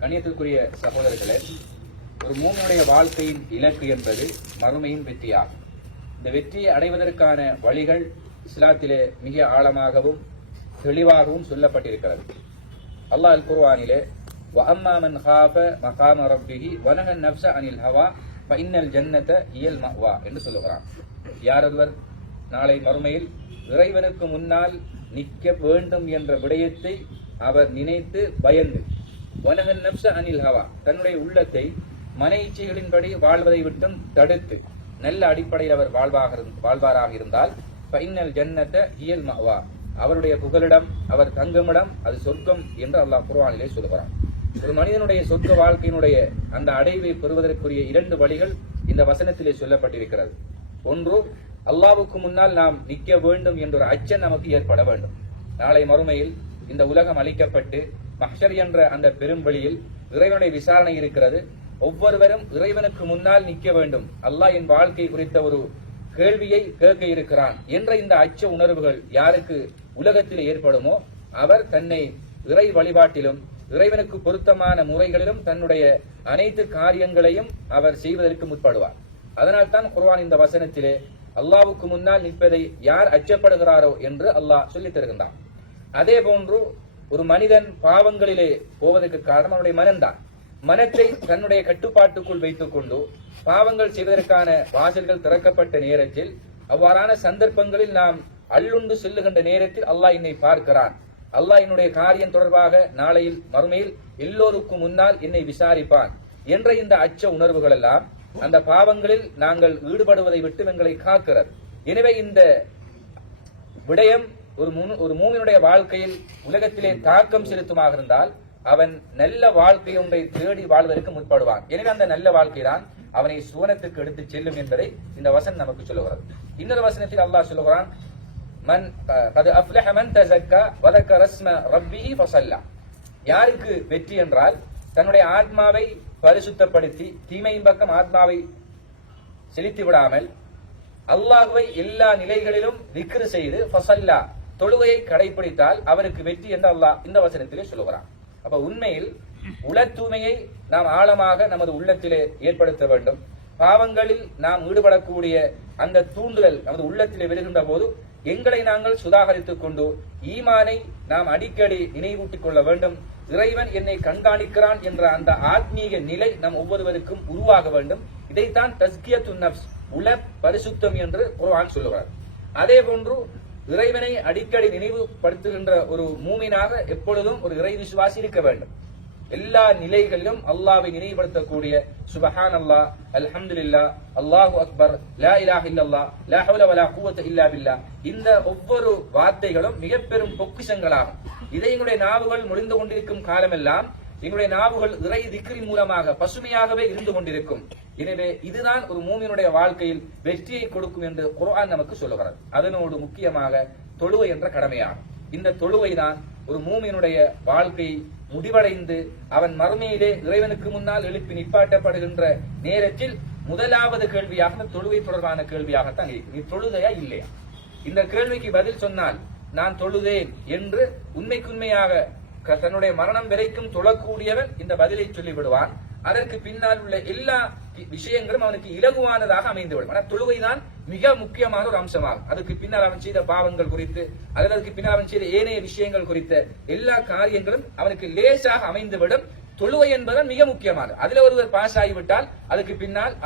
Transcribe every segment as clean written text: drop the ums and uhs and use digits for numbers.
கண்ணியத்திற்குரிய சகோதரர்களே, ஒரு மூமினுடைய வாழ்க்கையின் இலக்கு என்பது மறுமையின் வெற்றியாகும். இந்த வெற்றியை அடைவதற்கான வழிகள் இஸ்லாத்திலே மிக ஆழமாகவும் தெளிவாகவும் சொல்லப்பட்டிருக்கிறது. அல்லாஹ் அல் குர்ஆனிலே வஅம்மா மன் காஃப மகாம ரப்பிஹி வனஹ நஃப்ஸ அனில் ஹவா ஃபஇன்னல் ஜன்னத ஹியல் மஅவா என்று சொல்லுகிறான். யாரொருவர் நாளை மறுமையில் இறைவனுக்கு முன்னால் நிற்க வேண்டும் என்ற விடயத்தை அவர் நினைத்து பயந்து வனஹ நஃப்ஸ அனில் ஹவா தன்னுடைய உள்ளத்தை மன இச்சைகளின்படி வாழ்வதை விட்டும் தடுத்து நல்ல அடிப்படையில் அவர் வாழ்வாராக இருந்தால் ஃபஇன்னல் ஜன்னத ஹியல் மஅவா அவருடைய புகலிடம், அவர் தங்குமிடம், அது சொர்க்கம் என்று அல்லாஹ் குர்ஆனிலே சொல்கிறான். ஒரு மனிதனுடைய சொர்க்க வாழ்க்கையினுடைய அந்த அடைவை பெறுவதற்குரிய 2 வழிகள் இந்த வசனத்திலே சொல்லப்பட்டிருக்கிறது. ஒன்று, அல்லாஹ்வுக்கு முன்னால் நாம் நிற்க வேண்டும் என்ற ஒரு அச்சம் நமக்கு ஏற்பட வேண்டும். நாளை மறுமையில் இந்த உலகம் அழிக்கப்பட்டு மஹ்ஷர் என்ற அந்த பெரும்பலியில் இறைவனுடைய விசாரணை இருக்கிறது. ஒவ்வொருவரும் இறைவனுக்கு முன்னால் நிற்க வேண்டும், அல்லாஹ் என் வாழ்க்கை குறித்த ஒரு கேள்வியை கேட்க இருக்கிறான் என்ற இந்த அச்ச உணர்வுகள் யாருக்கு உலகத்தில் ஏற்படுமோ அவர் தன்னை இறை வழிபாட்டிலும் இறைவனுக்கு பொருத்தமான முறைகளிலும் தன்னுடைய அனைத்து காரியங்களையும் அவர் செய்வதற்கு முற்படுவார். அதனால் தான் குர்ஆன் இந்த வசனத்திலே அல்லாஹ்வுக்கு முன்னால் நிற்பதை யார் அச்சப்படுகிறாரோ என்று அல்லாஹ் சொல்லித் தருகின்றான். அதே போன்று ஒரு மனிதன் பாவங்களிலே போவதற்கு காரணம் அவனுடைய மனம்தான். மனத்தை தன்னுடைய கட்டுப்பாட்டுக்குள் வைத்துக் கொண்டு பாவங்கள் செய்வதற்கான வாசல்கள் திறக்கப்பட்ட நேரத்தில், அவ்வாறான சந்தர்ப்பங்களில் நாம் அள்ளுண்டு செல்லுகின்ற நேரத்தில் அல்லாஹ் என்னை பார்க்கிறான், அல்லாஹ் என்னுடைய காரியம் தொடர்பாக நாளையில் மறுமையில் எல்லோருக்கும் முன்னால் என்னை விசாரிப்பான் என்ற இந்த அச்ச உணர்வுகள் எல்லாம் அந்த பாவங்களில் நாங்கள் ஈடுபடுவதை விட்டு எங்களை காக்கிறது. எனவே இந்த விடயம் ஒரு மூமினுடைய வாழ்க்கையில் உலகத்திலே தாக்கம் செலுத்துமாக இருந்தால் அவன் நல்ல வாழ்க்கை ஒன்றை தேடி வாழ்வதற்கு முற்படுவான். எனவே அந்த நல்ல வாழ்க்கை தான் அவனை சுவனத்துக்கு எடுத்து செல்லும் என்பதை இந்த வசனம் நமக்கு சொல்லுகிறது. இன்னொரு வசனத்தில் அல்லாஹ் சொல்லுகிறான், மன் கத் அஃப்லஹ மன் தஸக்கா வ ذكر اسم ربه فصلى. யாருக்கு வெற்றி என்றால் தன்னுடைய ஆத்மாவை பரிசுத்தப்படுத்தி தீமையின் பக்கம் ஆத்மாவை செலுத்தி விடாமல் அல்லாஹ்வை எல்லா நிலைகளிலும் திக்ர் செய்து ஃபஸல்லா தொழுகையை கடைபிடித்தால் அவருக்கு வெற்றி என்று அல்லாஹ் இந்த வசனத்திலே சொல்லுகிறான். அப்ப உண்மையில் உள தூய்மையை நாம் ஆழமாக நமது உள்ளத்திலே ஏற்படுத்த வேண்டும். பாவங்களில் நாம் ஈடுபடக்கூடிய அந்த தூண்டுதல் நமது உள்ளத்திலே வருகின்ற போது எங்களை நாங்கள் சுதாகரித்துக் கொண்டு ஈமானை நாம் அடிக்கடி நினைவூட்டிக் கொள்ள வேண்டும். இறைவன் என்னை கண்காணிக்கிறான் என்ற அந்த ஆத்மீக நிலை நம் ஒவ்வொருவருக்கும் உருவாக வேண்டும். இதைத்தான் தஸ்கியத்துன் நஃப்ஸ், உள பரிசுத்தம் என்று குர்ஆன் சொல்லுகிறார். அதே போன்று இறைவனை அடிக்கடி நினைவுபடுத்துகின்ற ஒரு மூமினாக எப்பொழுதும் ஒரு இறை விசுவாசி இருக்க வேண்டும். எல்லா நிலைகளிலும் அல்லாஹ்வை நினைவுபடுத்தக்கூடிய சுப்ஹானல்லாஹ், அல்ஹம்துலில்லாஹ், அல்லாஹு அக்பர், லா இலாஹ இல்லல்லாஹ், லா ஹவ்ல வலா குவத்த இல்லா பில்லாஹ், இந்த ஒவ்வொரு வார்த்தைகளும் மிக பெரும் பொக்கிஷங்களாகும். இதை எங்களுடைய நாவுகள் முடிந்து கொண்டிருக்கும் காலமெல்லாம் எங்களுடைய நாவுகள் இறை திக்ரின் மூலமாக பசுமையாகவே இருந்து கொண்டிருக்கும். எனவே இதுதான் ஒரு மூமினுடைய வாழ்க்கையில் வெற்றியை கொடுக்கும் என்று குர்ஆன் நமக்கு சொல்லுகிறது. அதனோடு முக்கியமாக தொழுகை என்ற கடமையாகும். இந்த தொழுகை தான் ஒரு மூமினுடைய வாழ்க்கை முடிவடைந்து அவன் மறுமையிலே இறைவனுக்கு முன்னால் எழுப்பி நிப்பாட்டப்படுகின்ற நேரத்தில் முதலாவது கேள்வியாக தொழுகை தொடர்பான கேள்வியாகத்தான் இருக்கு. நீ தொழுதையா இல்லையா? இந்த கேள்விக்கு பதில் சொன்னால் நான் தொழுதேன் என்று உண்மைக்குண்மையாக தன்னுடைய மரணம் வரைக்கும் தொழக்கூடியவன் இந்த பதிலை சொல்லிவிடுவான். அதற்கு பின்னால் உள்ள எல்லா விஷயங்களும் அவனுக்கு இலகுவானதாக அமைந்துவிடும். ஆனால் தொழுகைதான் மிக முக்கியமான ஒரு அம்சமாகும். அதுக்கு பின்னால் அவன் செய்த பாவங்கள் குறித்து அல்லது அதுக்கு பின்னால் அவன் செய்த ஏனைய விஷயங்கள் குறித்த எல்லா காரியங்களும் அவனுக்கு லேசாக அமைந்துவிடும். தொழுகை என்பதுதான் மிக முக்கியமானது. அதுல ஒருவர் பாஸ் ஆகிவிட்டால் அதுக்கு பின்னால்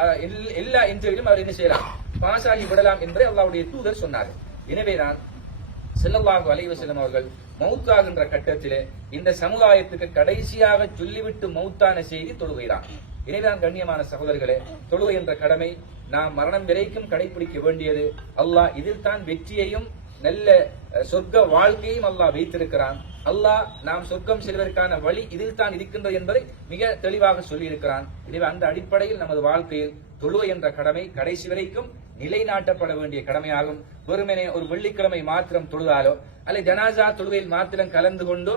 எல்லா இன்டர்வியூலும் அவர் என்ன செய்யலாம், பாஸ் ஆகி விடலாம் என்று அல்லாஹ்வுடைய தூதர் சொன்னார்கள். எனவே நான் ஸல்லல்லாஹு அலைஹி வஸல்லம் அவர்கள் மௌத்தாகின்ற கட்டத்திலே இந்த சமுதாயத்துக்கு கடைசியாக சொல்லிவிட்டு மௌத்தான செய்தி தொழுகைதான். எனவேதான் கண்ணியமான சகோதரர்களே, தொழுகை என்ற கடமை நாம் மரணம் வரைக்கும் கடைபிடிக்க வேண்டியது. அல்லாஹ் இதில் தான் வெற்றியையும் நல்ல சொர்க்க வாழ்க்கையையும் அல்லாஹ் வைத்திருக்கிறான். அல்லாஹ் நாம் சொர்க்கம் செல்வதற்கான வழி இதில் தான் இருக்கின்றது என்பதை மிக தெளிவாக சொல்லியிருக்கிறான். எனவே அந்த அடிப்படையில் நமது வாழ்க்கையில் தொழுகை என்ற கடமை கடைசி வரைக்கும் நிலைநாட்டப்பட வேண்டிய கடமையாகும். வெறுமனே ஒரு வெள்ளிக்கிழமை மாத்திரம் தொழுதாலோ அல்லது ஜனாசா தொழுகையில் மாத்திரம் கலந்து கொண்டோ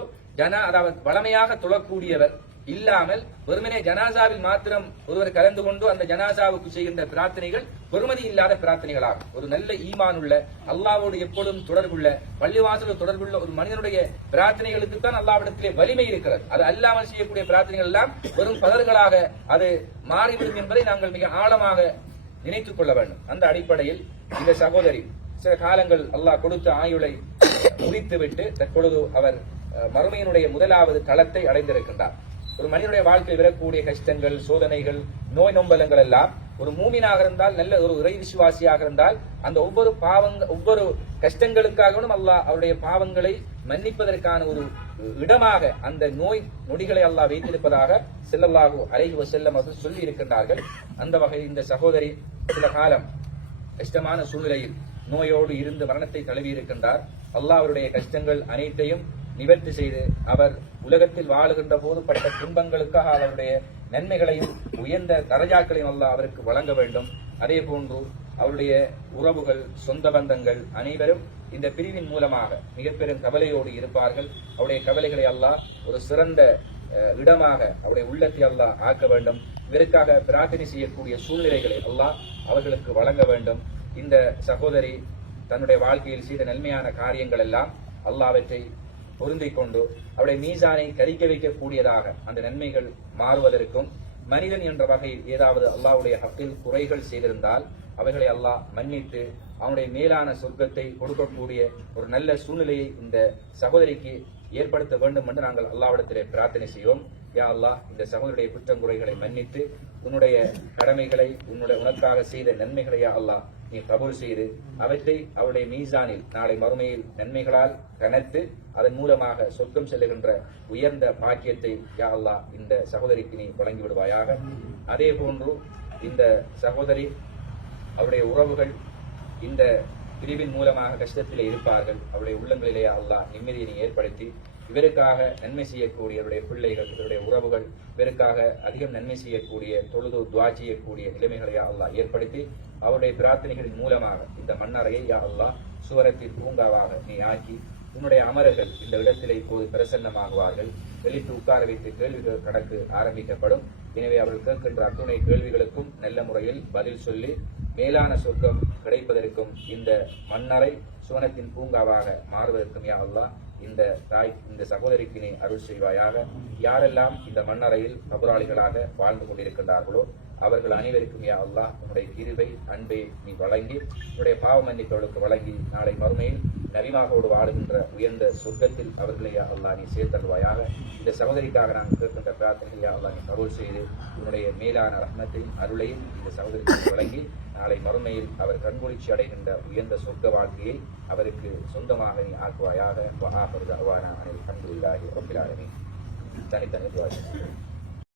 அதாவது வளமையாக தொழக்கூடியவர் இல்லாமல் வெறுமனே ஜனாசாவில் மாத்திரம் ஒருவர் கலந்து கொண்டு அந்த ஜனாசாவுக்கு செய்கின்ற பிரார்த்தனைகள் பெறுமதி இல்லாத பிரார்த்தனைகளாகும். ஒரு நல்ல ஈமான் உள்ள, அல்லாஹ்வோடு எப்பொழுதும் தொடர்புள்ள, பள்ளிவாசலோடு தொடர்புள்ள ஒரு மனிதனுடைய பிரார்த்தனைகளுக்கு தான் அல்லாஹ்விடத்திலே வலிமை இருக்கிறது. அது அல்லாமல் செய்யக்கூடிய பிரார்த்தனைகள் எல்லாம் வெறும் பதர்களாக அது மாறிவிடும் என்பதை நாங்கள் மிக ஆழமாக நினைத்துக் கொள்ள வேண்டும். அந்த அடிப்படையில் இந்த சகோதரி சில காலங்கள் அல்லாஹ் கொடுத்த ஆயுளை முடித்துவிட்டு தற்பொழுது அவர் மறுமையினுடைய முதலாவது தளத்தை அடைந்திருக்கின்றார். ஒரு மனிதனுடைய வாழ்க்கையில் வரக்கூடிய கஷ்டங்கள், சோதனைகள், நோய் நொம்பலங்கள் எல்லாம் ஒரு மூமினாக இருந்தால், நல்ல ஒரு இறை விசுவாசியாக இருந்தால், அந்த ஒவ்வொரு கஷ்டங்களுக்காகவும் அல்லாஹ் அவருடைய பாவங்களை மன்னிப்பதற்கான ஒரு இடமாக அந்த நோய் நொடிகளை அல்லாஹ் வைத்திருப்பதாக ஸல்லல்லாஹு அலைஹி வஸல்லம் அவர்கள் சொல்லி இருக்கின்றார்கள். அந்த வகையில் இந்த சகோதரி சில காலம் கஷ்டமான சூழ்நிலையில் நோயோடு இருந்து மரணத்தை தழுவி இருக்கின்றார். அல்லாஹ் அவருடைய கஷ்டங்கள் அனைத்தையும் நிவர்த்தி செய்து அவர் உலகத்தில் வாழுகின்ற போது பட்ட துன்பங்களுக்காக அவருடைய நன்மைகளையும் உயர்ந்த தரஜாக்களையும் அல்லாஹ் அவருக்கு வழங்க வேண்டும். அதே போன்று அவருடைய உறவுகள், சொந்த பந்தங்கள் அனைவரும் இந்த பிரிவின் மூலமாக மிக பெரும் கவலையோடு இருப்பார்கள். அவருடைய கவலைகளை அல்லாஹ் ஒரு சிறந்த இடமாக அவருடைய உள்ளத்தை அல்லாஹ் ஆக்க வேண்டும். இவருக்காக பிரார்த்தனை செய்யக்கூடிய சூழ்நிலைகளை அல்லாஹ் அவர்களுக்கு வழங்க வேண்டும். இந்த சகோதரி தன்னுடைய வாழ்க்கையில் செய்த நன்மையான காரியங்கள் எல்லாம் அல்லாஹ்வற்றை பொருந்திக் கொண்டு அவருடைய மீசானை கரிக்க வைக்கக்கூடியதாக அந்த நன்மைகள் மாறுவதற்கும், மனிதன் என்ற வகையில் ஏதாவது அல்லாஹ்வுடைய ஹக்கில் குறைகள் செய்திருந்தால் அவைகளை அல்லாஹ் மன்னித்து அவனுடைய மேலான சொர்க்கத்தை கொடுக்கக்கூடிய ஒரு நல்ல சூழ்நிலையை இந்த சகோதரிக்கு ஏற்படுத்த வேண்டும் என்று நாங்கள் அல்லாஹ்விடத்திலே பிரார்த்தனை செய்வோம். யா அல்லாஹ், இந்த சகோதரியுடைய குற்றங்குறைகளை மன்னித்து உன்னுடைய கடமைகளை, உனக்காக செய்த நன்மைகளை யா அல்லாஹ் நீ கபூல் செய்து அவற்றை அவருடைய மீசானில் நாளை மறுமையில் நன்மைகளால் கனத்து அதன் மூலமாக சொர்க்கம் செல்லுகின்ற உயர்ந்த பாக்கியத்தை யா அல்லாஹ் இந்த சகோதரிக்கு நீ வழங்கி விடுவாயாக. அதே போன்று இந்த சகோதரி அவருடைய உறவுகள் இந்த பிரிவின் மூலமாக கஷ்டத்திலே இருப்பார்கள். அவருடைய உள்ளங்களிலே அல்லாஹ் நிம்மதியை நீ ஏற்படுத்தி இவருக்காக நன்மை செய்யக்கூடிய இவருடைய பிள்ளைகள், இவருடைய உறவுகள் இவருக்காக அதிகம் நன்மை செய்யக்கூடிய, தொழுது துஆ செய்யக்கூடிய நிலைமைகளை யா அல்லாஹ் ஏற்படுத்தி அவருடைய பிரார்த்தனைகளின் மூலமாக இந்த மண்ணறையை யா அல்லாஹ் சுவரத்தின் பூங்காவாக நீ ஆக்கி உன்னுடைய அமரர்கள் இந்த இடத்திலே இப்போது பிரசன்னமாகுவார்கள். வெளித்து உட்கார வைத்து கேள்விகள் கணக்கு ஆரம்பிக்கப்படும். எனவே அவர்கள் கேட்கின்ற அத்துணை கேள்விகளுக்கும் நல்ல முறையில் பதில் சொல்லி மேலான சொர்க்கம் கிடைப்பதற்கும் இந்த மண்ணறை சுவனத்தின் பூங்காவாக மாறுவதற்கும் யா அல்லாஹ் இந்த சகோதரிக்கு நீ அருள் செய்வாயாக. யாரெல்லாம் இந்த மண்ணறையில் கபராளிகளாக வாழ்ந்து கொண்டிருக்கின்றார்களோ அவர்கள் அனைவருக்கும் யா அல்லாஹ் உன்னுடைய கிருபை, அன்பை நீ வழங்கி உன்னுடைய பாவ மன்னிப்பவர்களுக்கு வழங்கி நாளை மறுமையில் நபிமார்களோடு வாழுகின்ற உயர்ந்த சொர்க்கத்தில் அவர்களை யா அல்லாஹ் நீ சேர்த்தருவாயாக. இந்த சகோதரிக்காக நாங்கள் கேட்கின்ற பிரார்த்தனை யா அல்லாஹ் நீ கபூல் செய்து உன்னுடைய மேலான ரஹ்மத்தையும் அருளையும் இந்த சகோதரிக்கு வழங்கி நாளை மறுமையில் அவர் கண்குளிர்ச்சி அடைகின்ற உயர்ந்த சொர்க்க வாழ்க்கையை அவருக்கு சொந்தமாக நீ ஆக்குவாயாக. அல்ஹம்துலில்லாஹி ரப்பில் ஆலமீன். தனித்தனி துஆ.